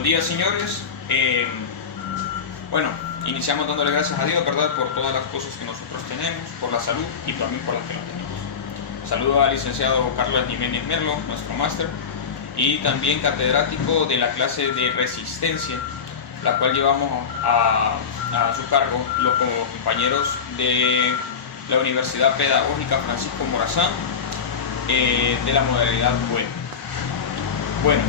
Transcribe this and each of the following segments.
Buenos días, señores. Bueno, iniciamos dándole gracias a Dios, ¿verdad?, por todas las cosas que nosotros tenemos, por la salud y también por las que no tenemos. Saludo al licenciado Carlos Jiménez Merlo, nuestro máster, y también catedrático de la clase de resistencia, la cual llevamos a su cargo los compañeros de la Universidad Pedagógica Francisco Morazán, de la modalidad web. Bueno,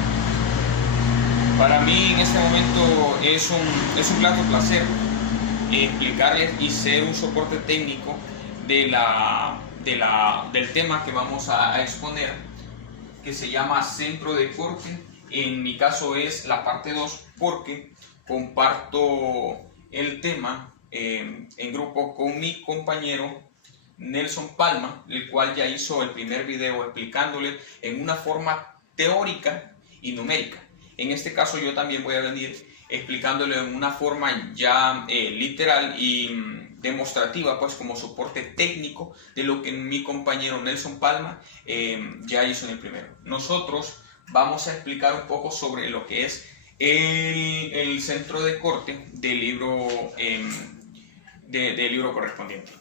para mí en este momento es un grato placer explicarles y ser un soporte técnico del tema que vamos a exponer, que se llama Centro de Corte. En mi caso es la parte 2 porque comparto el tema en grupo con mi compañero Nelson Palma, el cual ya hizo el primer video explicándole en una forma teórica y numérica. En este caso yo también voy a venir explicándole en una forma ya literal y demostrativa, pues como soporte técnico de lo que mi compañero Nelson Palma ya hizo en el primero. Nosotros vamos a explicar un poco sobre lo que es el centro de corte del libro, del libro correspondiente.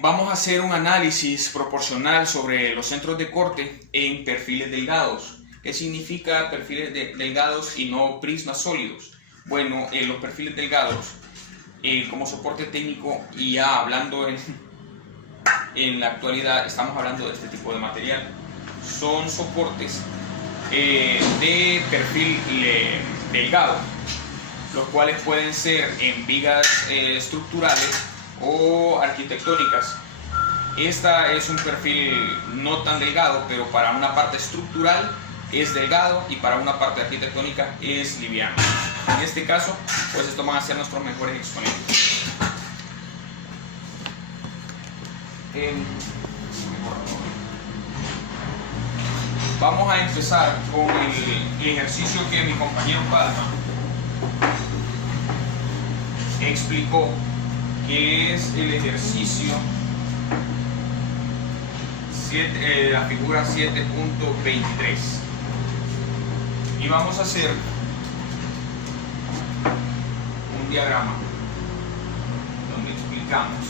Vamos a hacer un análisis proporcional sobre los centros de corte en perfiles delgados. ¿Qué significa perfiles delgados y no prismas sólidos? Bueno, los perfiles delgados como soporte técnico, y ya hablando en la actualidad estamos hablando de este tipo de material, son soportes de perfil delgado, los cuales pueden ser en vigas estructurales o arquitectónicas. Esta es un perfil no tan delgado, pero para una parte estructural es delgado y para una parte arquitectónica es liviano. En este caso, pues estos van a ser nuestros mejores exponentes. Vamos a empezar con el ejercicio que mi compañero Palma explicó, que es el ejercicio 7, la figura 7.23. Y vamos a hacer un diagrama donde explicamos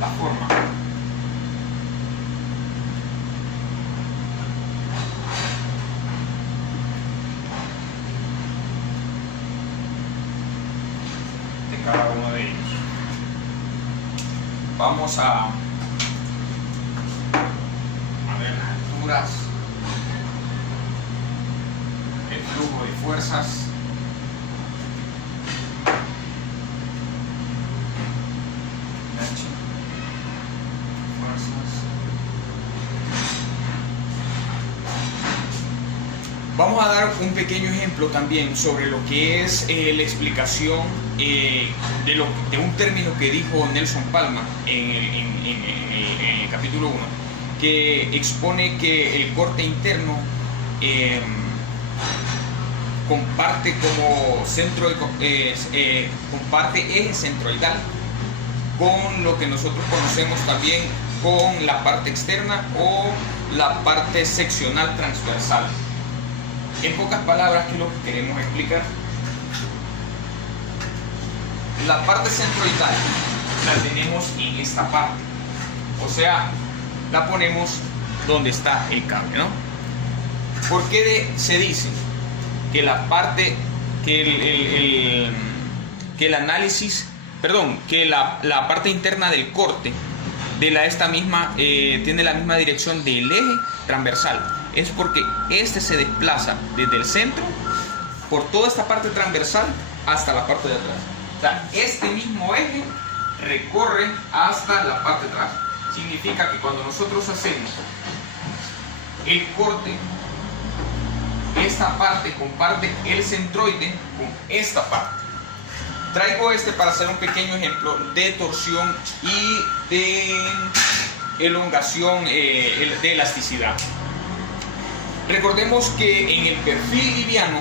la forma de cada uno de ellos. Vamos a ver las alturas, el flujo de fuerzas, Vamos a dar un pequeño ejemplo también sobre lo que es la explicación de un término que dijo Nelson Palma en el capítulo 1, que expone que el corte interno comparte como comparte eje centroidal con lo que nosotros conocemos también con la parte externa o la parte seccional transversal. En pocas palabras, ¿qué es lo que queremos explicar? La parte centroidal la tenemos en esta parte, o sea, la ponemos donde está el cable, ¿no? ¿Por qué se dice que la parte, que la parte interna del corte de esta misma tiene la misma dirección del eje transversal? Es porque este se desplaza desde el centro por toda esta parte transversal hasta la parte de atrás. O sea, este mismo eje recorre hasta la parte de atrás. Significa que cuando nosotros hacemos el corte, esta parte comparte el centroide con esta parte. Traigo para hacer un pequeño ejemplo de torsión y de elongación, de elasticidad. Recordemos que en el perfil liviano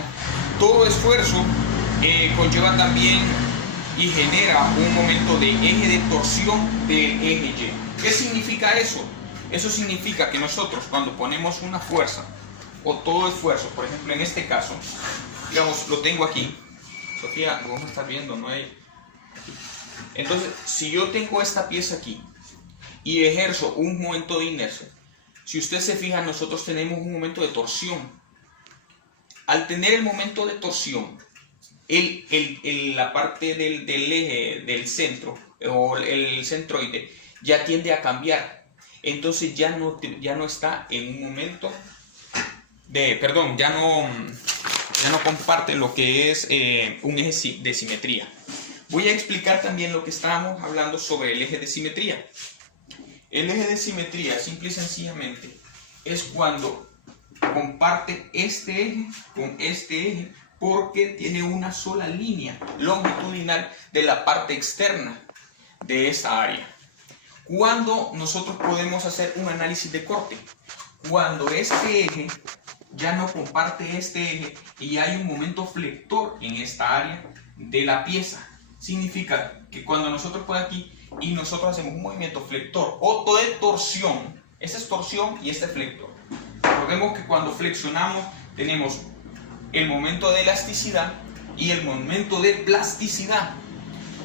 todo esfuerzo conlleva también y genera un momento de eje de torsión del eje Y. ¿Qué significa eso? Eso significa que nosotros cuando ponemos una fuerza o todo esfuerzo, por ejemplo en este caso, digamos, lo tengo aquí. Sofía, vos me estás viendo, no hay... Entonces, si yo tengo esta pieza aquí y ejerzo un momento de inercia, si usted se fija, nosotros tenemos un momento de torsión. Al tener el momento de torsión, la parte del eje del centro o el centroide ya tiende a cambiar. Entonces ya no está en un momento de, perdón, ya no comparte lo que es un eje de simetría. Voy a explicar también lo que estábamos hablando sobre el eje de simetría. El eje de simetría, simple y sencillamente, es cuando comparte este eje con este eje porque tiene una sola línea longitudinal de la parte externa de esta área. Cuando nosotros podemos hacer un análisis de corte, cuando este eje ya no comparte este eje y hay un momento flector en esta área de la pieza, significa que cuando nosotros por aquí y nosotros hacemos un movimiento flector o de torsión, esta es torsión y este es flector. Recordemos que cuando flexionamos tenemos el momento de elasticidad y el momento de plasticidad.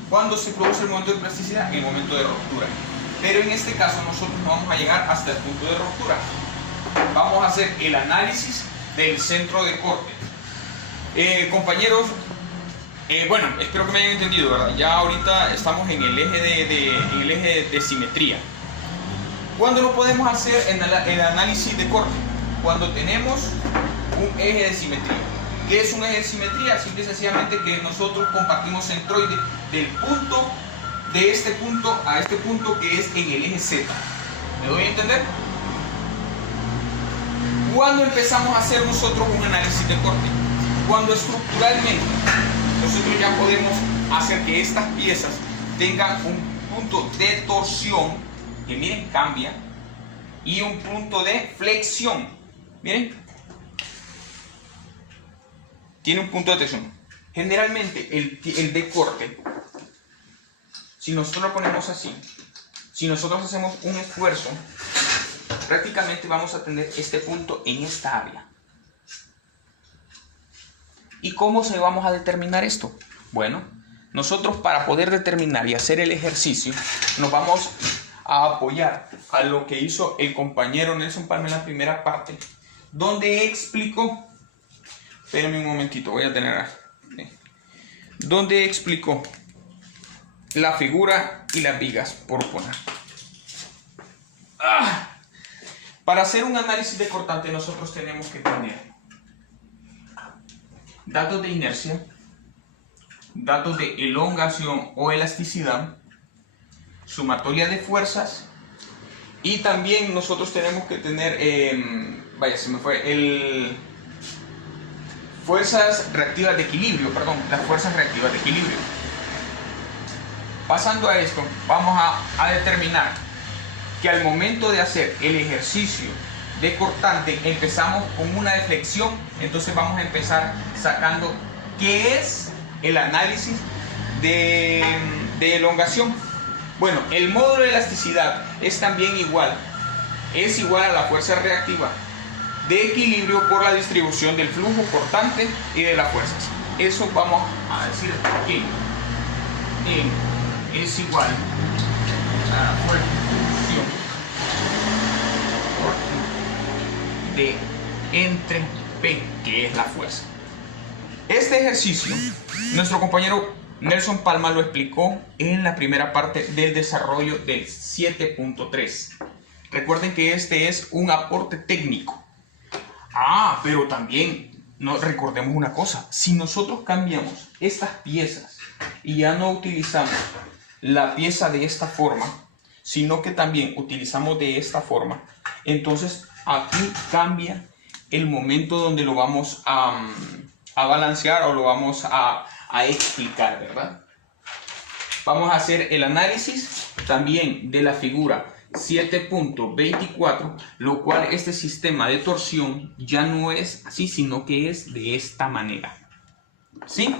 Cuando se produce el momento de plasticidad, el momento de ruptura. Pero en este caso nosotros no vamos a llegar hasta el punto de ruptura. Vamos a hacer el análisis del centro de corte. Compañeros, bueno, espero que me hayan entendido, ¿verdad? Ya ahorita estamos en el eje de simetría. ¿Cuándo no podemos hacer el análisis de corte? Cuando tenemos un eje de simetría. ¿Qué es un eje de simetría? Simple y sencillamente que nosotros compartimos centroide del punto de este punto a este punto que es en el eje Z. ¿Me doy a entender? ¿Cuándo empezamos a hacer nosotros un análisis de corte? Cuando estructuralmente nosotros ya podemos hacer que estas piezas tengan un punto de torsión, que miren, cambia, y un punto de flexión. Miren, tiene un punto de tensión. Generalmente el de corte, si nosotros lo ponemos así, si nosotros hacemos un esfuerzo, prácticamente vamos a tener este punto en esta área. ¿Y cómo se vamos a determinar esto? Bueno, nosotros para poder determinar y hacer el ejercicio, nos vamos a apoyar a lo que hizo el compañero Nelson Palma en la primera parte, donde explicó, espérenme un momentito, voy a tener, donde explicó la figura y las vigas, por poner. Para hacer un análisis de cortante nosotros tenemos que tener datos de inercia, datos de elongación o elasticidad, sumatoria de fuerzas, y también nosotros tenemos que tener, fuerzas reactivas de equilibrio, las fuerzas reactivas de equilibrio. Pasando a esto, vamos a determinar que al momento de hacer el ejercicio de cortante empezamos con una deflexión, entonces vamos a empezar sacando qué es el análisis de elongación. Bueno, el módulo de elasticidad es también igual, es igual a la fuerza reactiva de equilibrio por la distribución del flujo cortante y de las fuerzas. Eso vamos a decir que es igual a la fuerza de entre P, que es la fuerza. Este ejercicio, nuestro compañero Nelson Palma lo explicó en la primera parte del desarrollo del 7.3. Recuerden que este es un aporte técnico. Pero también recordemos una cosa. Si nosotros cambiamos estas piezas y ya no utilizamos la pieza de esta forma, sino que también utilizamos de esta forma, entonces aquí cambia el momento donde lo vamos a balancear o lo vamos a explicar, ¿verdad? Vamos a hacer el análisis también de la figura 7.24, lo cual este sistema de torsión ya no es así, sino que es de esta manera. ¿Sí?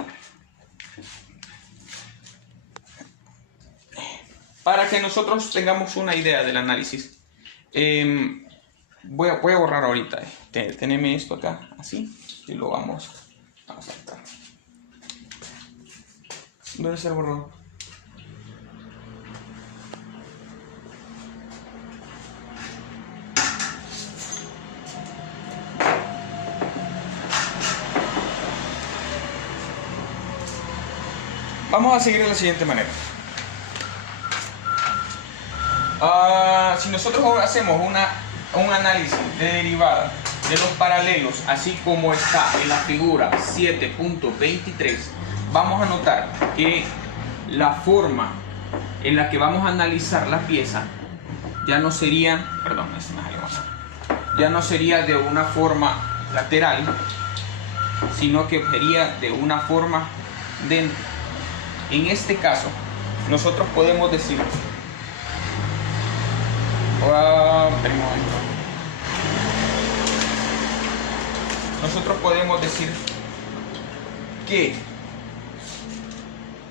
Para que nosotros tengamos una idea del análisis, voy a borrar ahorita. Teneme esto acá, así, y lo vamos a saltar. ¿Dónde está el borrador? Vamos a seguir de la siguiente manera. Si nosotros hacemos un análisis de derivada de los paralelos, así como está en la figura 7.23, vamos a notar que la forma en la que vamos a analizar la pieza ya no sería, ya no sería de una forma lateral, sino que sería de una forma dentro. En este caso, nosotros podemos decir, que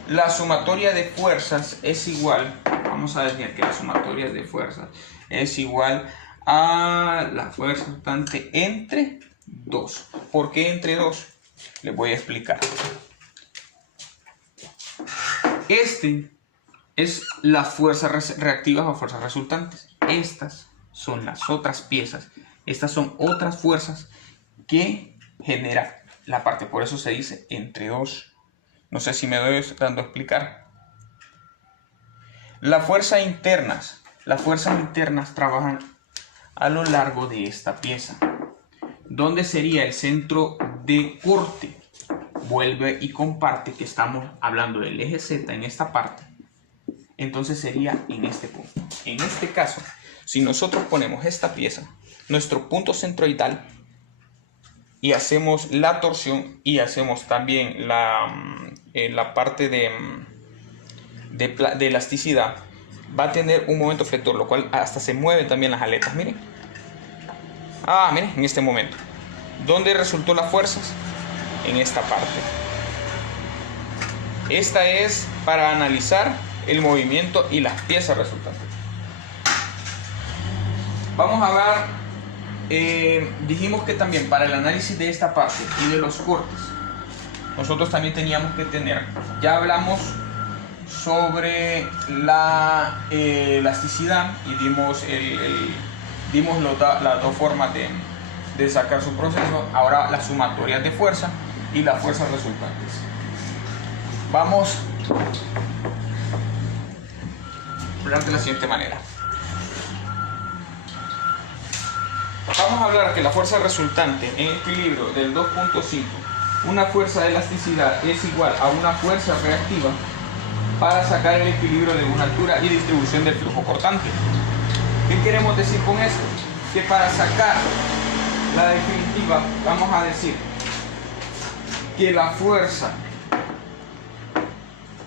la sumatoria de fuerzas es igual, vamos a decir que la sumatoria de fuerzas es igual a la fuerza resultante entre 2. ¿Por qué entre 2? Les voy a explicar. Este es las fuerzas reactivas o fuerzas resultantes. Estas son las otras piezas. Estas son otras fuerzas que genera la parte. Por eso se dice entre 2. No sé si me doy dando a explicar. Las fuerzas internas trabajan a lo largo de esta pieza. ¿Dónde sería el centro de corte? Vuelve y comparte que estamos hablando del eje Z en esta parte. Entonces sería en este punto. En este caso, si nosotros ponemos esta pieza, nuestro punto centroidal, y hacemos la torsión y hacemos también la parte de elasticidad, va a tener un momento flector, lo cual hasta se mueven también las aletas. Miren. Miren, en este momento. ¿Dónde resultó las fuerzas? En esta parte. Esta es para analizar el movimiento y las piezas resultantes. Vamos a ver, dijimos que también para el análisis de esta parte y de los cortes, nosotros también teníamos que tener, ya hablamos sobre la elasticidad y dimos las dos formas de sacar su proceso. Ahora las sumatorias de fuerza y las fuerzas resultantes. Vamos a hablar de la siguiente manera. Vamos a hablar que la fuerza resultante en equilibrio del 2.5, una fuerza de elasticidad es igual a una fuerza reactiva para sacar el equilibrio de una altura y distribución del flujo cortante. ¿Qué queremos decir con esto? Que para sacar la definitiva vamos a decir que la fuerza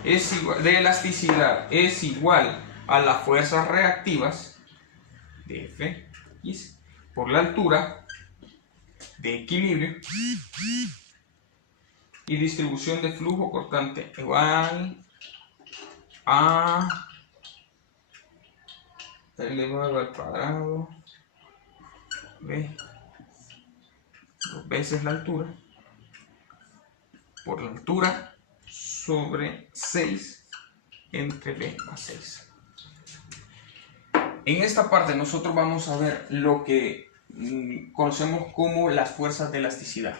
de elasticidad es igual a las fuerzas reactivas de Fx por la altura de equilibrio y distribución de flujo cortante igual a elevado al cuadrado b 2 veces la altura por la altura sobre 6 entre b más 6. En esta parte nosotros vamos a ver lo que conocemos como las fuerzas de elasticidad.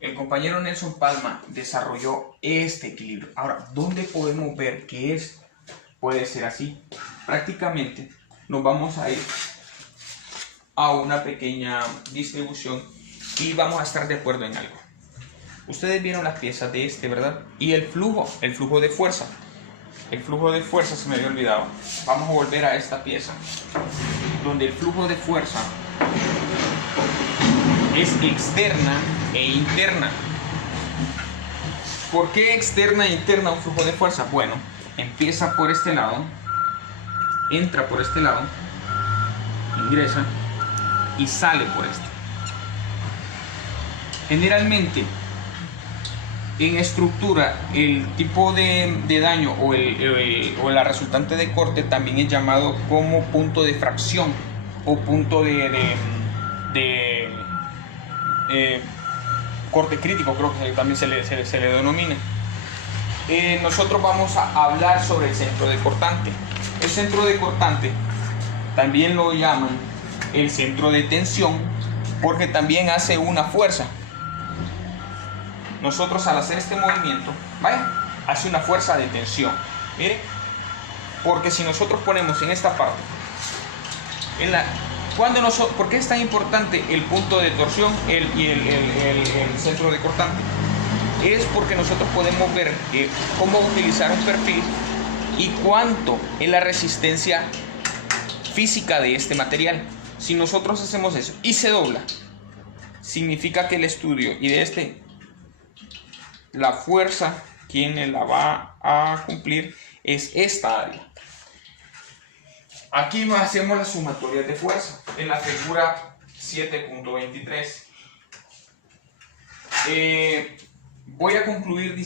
El compañero Nelson Palma desarrolló este equilibrio. Ahora, ¿dónde podemos ver que puede ser así? Prácticamente nos vamos a ir a una pequeña distribución y vamos a estar de acuerdo en algo. Ustedes vieron las piezas de ¿verdad? Y el flujo de fuerza. El flujo de fuerza se me había olvidado. Vamos a volver a esta pieza, donde el flujo de fuerza es externa e interna. ¿Por qué externa e interna un flujo de fuerza? Bueno, empieza por este lado, entra por este lado, ingresa y sale por este. Generalmente en estructura el tipo de daño o la resultante de corte también es llamado como punto de fracción o punto corte crítico, creo que también se le denomina. Nosotros vamos a hablar sobre el centro de cortante. El centro de cortante también lo llaman el centro de tensión, porque también hace una fuerza. Nosotros al hacer este movimiento, vaya, hace una fuerza de tensión. Mire, porque si nosotros ponemos en esta parte, ¿por qué es tan importante el punto de torsión y el centro de cortante? Es porque nosotros podemos ver cómo utilizar un perfil y cuánto es la resistencia física de este material. Si nosotros hacemos eso y se dobla, significa que el estudio y de la fuerza, quien la va a cumplir es esta área. Aquí hacemos las sumatorias de fuerza en la figura 7.23. Voy a concluir diciendo